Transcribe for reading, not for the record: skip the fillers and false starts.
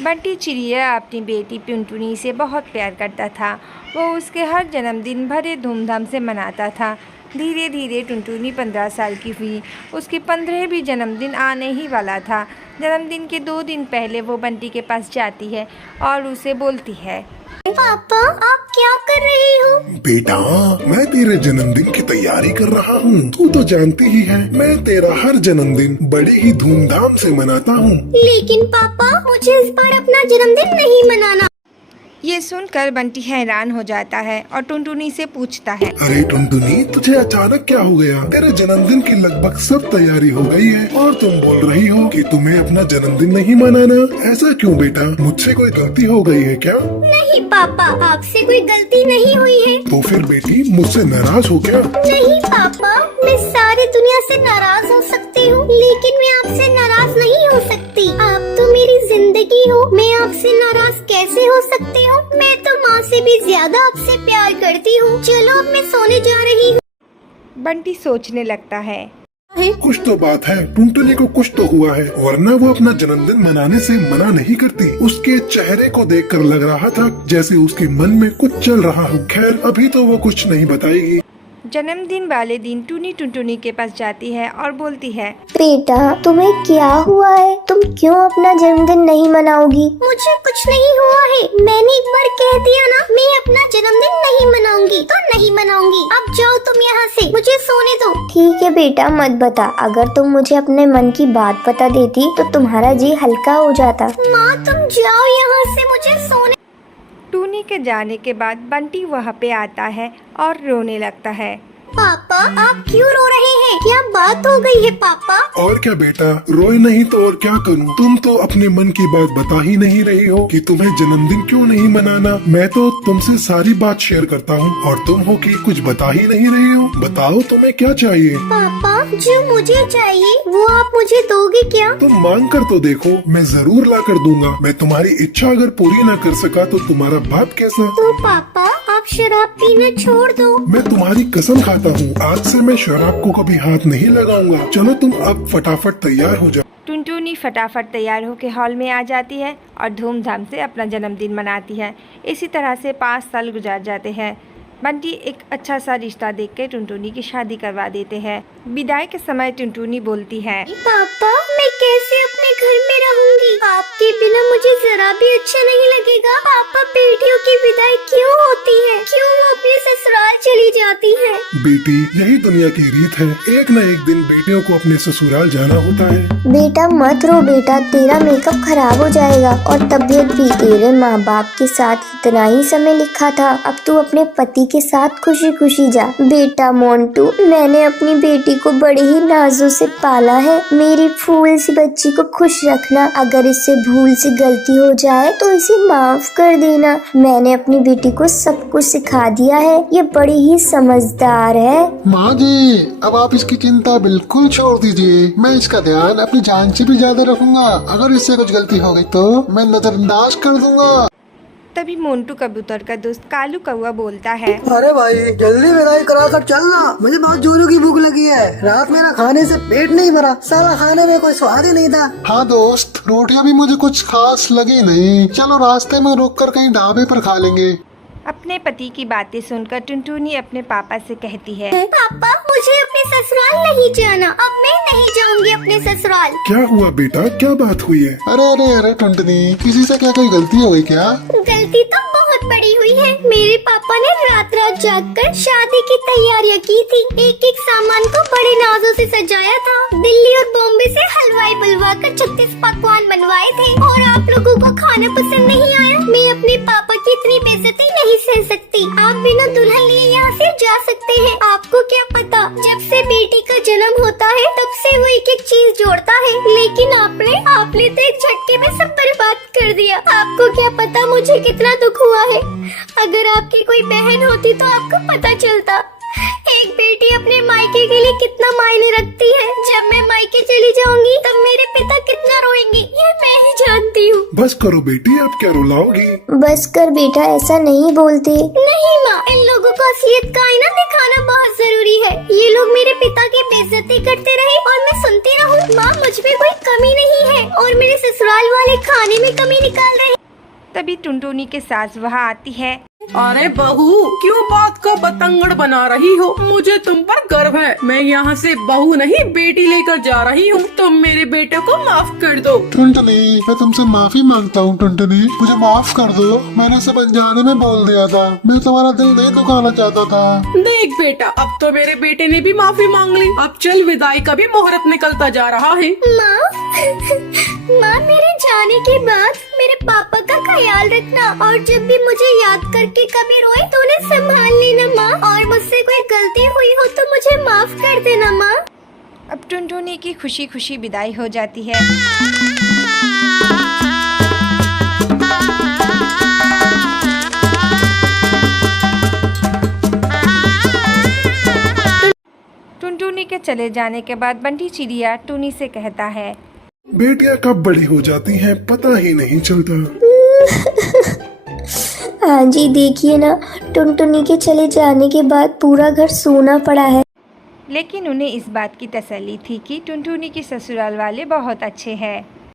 बंटी चिड़िया अपनी बेटी टुनटुनी से बहुत प्यार करता था। वो उसके हर जन्मदिन बड़े धूमधाम से मनाता था। धीरे धीरे टुनटुनी 15 साल की हुई। उसकी 15वीं भी जन्मदिन आने ही वाला था। जन्मदिन के 2 दिन पहले वो बंटी के पास जाती है और उसे बोलती है, पापा आप क्या कर रही हो? बेटा, मैं तेरे जन्मदिन की तैयारी कर रहा हूँ। तू तो जानती ही है मैं तेरा हर जन्मदिन बड़ी ही धूमधाम से मनाता हूँ। लेकिन पापा मुझे इस बार अपना जन्मदिन नहीं मनाना। ये सुनकर बंटी हैरान हो जाता है और टुनटुनी से पूछता है, अरे टुनटुनी, तुझे अचानक क्या हो गया? तेरे जन्मदिन की लगभग सब तैयारी हो गई है और तुम बोल रही हो कि तुम्हें अपना जन्मदिन नहीं मनाना। ऐसा क्यों बेटा? मुझसे कोई गलती हो गई है क्या? नहीं पापा, आपसे कोई गलती नहीं हुई है। तो फिर बेटी मुझसे नाराज हो क्या? नहीं पापा, मैं सारी दुनिया से नाराज हो सकती हूँ, लेकिन मैं आपसे नाराज नहीं हो सकती। आप तो मेरी जिंदगी हो, मैं आपसे नाराज कैसे हो सकती हूँ? मैं तो माँ से भी ज्यादा आपसे प्यार करती हूँ। चलो अब मैं सोने जा रही हूँ। बंटी सोचने लगता है। कुछ तो बात है, टुनटुनी को कुछ तो हुआ है, वरना वो अपना जन्मदिन मनाने से मना नहीं करती। उसके चेहरे को देखकर लग रहा था जैसे उसके मन में कुछ चल रहा हो। खैर अभी तो वो कुछ नहीं बताएगी। जन्मदिन वाले दिन टुनी टुनटुनी के पास जाती है और बोलती है, बेटा तुम्हें क्या हुआ है? तुम क्यों अपना जन्मदिन नहीं मनाओगी? मुझे कुछ नहीं हुआ है। मैंने एक बार कह दिया ना, मैं अपना जन्मदिन नहीं मनाऊंगी तो नहीं मनाऊंगी। अब जाओ तुम यहाँ से, मुझे सोने दो। ठीक है बेटा, मत बता। अगर तुम मुझे अपने मन की बात बता देती तो तुम्हारा जी हल्का हो जाता। माँ तुम जाओ यहाँ से, मुझे सोने। टूनी के जाने के बाद बंटी वहाँ पे आता है और रोने लगता है। पापा आप क्यों रो रहे हैं? क्या बात हो गई है पापा? और क्या बेटा, रोए नहीं तो और क्या करूं? तुम तो अपने मन की बात बता ही नहीं रही हो कि तुम्हें जन्मदिन क्यों नहीं मनाना। मैं तो तुमसे सारी बात शेयर करता हूं और तुम हो कि कुछ बता ही नहीं रही हो। बताओ तुम्हें क्या चाहिए? पापा जो मुझे चाहिए वो आप मुझे दोगे क्या? तुम मांग कर तो देखो, मैं जरूर ला कर दूंगा। मैं तुम्हारी इच्छा अगर पूरी न कर सका तो तुम्हारा बाप कैसा? तो पापा आप शराब पीना छोड़ दो। मैं तुम्हारी कसम खाता हूँ, आज से मैं शराब को कभी हाथ नहीं लगाऊंगा। चलो तुम अब फटाफट तैयार हो जाओ। टुनटुनी फटाफट तैयार होकर हॉल में आ जाती है और धूमधाम से अपना जन्मदिन मनाती है। इसी तरह से 5 साल गुजार जाते हैं। बंटी एक अच्छा सा रिश्ता देखकर टुनटुनी की शादी करवा देते हैं। विदाई के समय टुनटुनी बोलती है, पापा मैं कैसे अपने घर में रहूंगी? आपके बिना मुझे जरा भी अच्छा नहीं लगेगा। पापा बेटियों की विदाई क्यों होती है? क्यों वो अपने ससुराल चली जाती है? बेटी यही दुनिया की रीत है, एक न एक दिन बेटियों को अपने ससुराल जाना होता है। बेटा मत रो बेटा, तेरा मेकअप खराब हो जाएगा और तबीयत भी। तेरे माँ बाप के साथ इतना ही समय लिखा था, अब तू अपने पति के साथ खुशी खुशी जा। बेटा मोंटू, मैंने अपनी बेटी को बड़े ही नाजों से पाला है। मेरी फूल सी बच्ची को खुश रखना। अगर इससे भूल से गलती हो जाए तो इसे माफ कर देना। मैंने अपनी बेटी को सब कुछ सिखा दिया है, ये बड़ी ही समझदार है। माँ जी अब आप इसकी चिंता बिल्कुल छोड़ दीजिए। मैं इसका ध्यान अपनी जान से भी ज्यादा रखूंगा। अगर इससे कुछ गलती हो गई तो मैं नजरअंदाज कर दूंगा। तभी मोंटू कबूतर का दोस्त कालू कौवा बोलता है, अरे भाई जल्दी विदाई करा कर चलना, मुझे बहुत जोरों की भूख लगी है। रात मेरा खाने से पेट नहीं भरा, साला खाने में कोई स्वाद ही नहीं था। हाँ दोस्त, रोटियां भी मुझे कुछ खास लगी नहीं। चलो रास्ते में रुक कर कहीं ढाबे पर खा लेंगे। अपने पति की बातें सुनकर टुनटुनी अपने पापा से कहती है, पापा मुझे अपने ससुराल नहीं जाना। अब मैं नहीं जाऊंगी अपने ससुराल। क्या हुआ बेटा, क्या बात हुई है? अरे अरे अरे टुनटुनी, किसी से क्या कोई गलती हो गई क्या? गलती तो बहुत बड़ी हुई है। मेरे पापा ने रात रात जागकर शादी की तैयारियां की थी। एक एक सामान को बड़े नाजों से सजाया था। दिल्ली और बॉम्बे से हलवाई बुलवा कर 36 पकवान बनवाए थे और आप लोगों को खाना पसंद नहीं आया। मैं अपने पापा की इतनी बेइज्जती नहीं सह सकती। आप बिना दुल्हन लिए यहाँ से जा सकते हैं। आपको क्या पता, जब से बेटी का जन्म होता है तब से वो एक एक चीज जोड़ता है, लेकिन आपने तो एक झटके में सब बर्बाद कर दिया। आपको क्या पता मुझे कितना दुख हुआ है। अगर आपकी कोई बहन होती तो आपको पता चलता। एक बेटी अपने मायके के लिए कितना मायने रखती है। जब मैं मायके चली जाऊंगी तब मेरे पिता कितना रोएंगे, ये मैं ही जानती हूँ। बस करो बेटी, अब क्या रुलाओगी? बस कर बेटा, ऐसा नहीं बोलते। नहीं माँ, इन लोगों को असलियत का आईना दिखाना बहुत जरूरी है। ये लोग मेरे पिता की बेइज्जती करते रहे और मैं सुनती रहूँ। माँ मुझ में कोई कमी नहीं है और मेरे ससुराल वाले खाने में कमी निकाल तभी टुनटुनी के सास वहाँ आती है। अरे बहू, क्यों बात को बतंगड़ बना रही हो? मुझे तुम पर गर्व है। मैं यहाँ से बहू नहीं बेटी लेकर जा रही हूँ। तुम मेरे बेटे को माफ कर दो। टुनटुनी, मैं तुमसे माफी मांगता हूँ टुनटुनी, मुझे माफ कर दो। मैंने सब अनजाने में बोल दिया था। मैं तुम्हारा दिल नहीं दुखाना चाहता था। देख बेटा, अब तो मेरे बेटे ने भी माफी मांग ली। अब चल, विदाई का भी मुहूर्त निकलता जा रहा है। माँ मेरे जाने के बाद मेरे पापा का ख्याल रखना, और जब भी मुझे याद करके कभी रोए तो उन्हें संभाल लेना माँ। और मुझसे कोई गलती हुई हो तो मुझे माफ कर देना माँ। अब टुनटुनी की खुशी खुशी विदाई हो जाती है। टुनटुनी के चले जाने के बाद बंटी चिड़िया टुनी से कहता है, बेटियां कब बड़ी हो जाती हैं पता ही नहीं चलता। हाँ जी, देखिए ना, टुनटुनी के चले जाने के बाद पूरा घर सूना पड़ा है। लेकिन उन्हें इस बात की तसल्ली थी कि टुनटुनी की ससुराल वाले बहुत अच्छे हैं।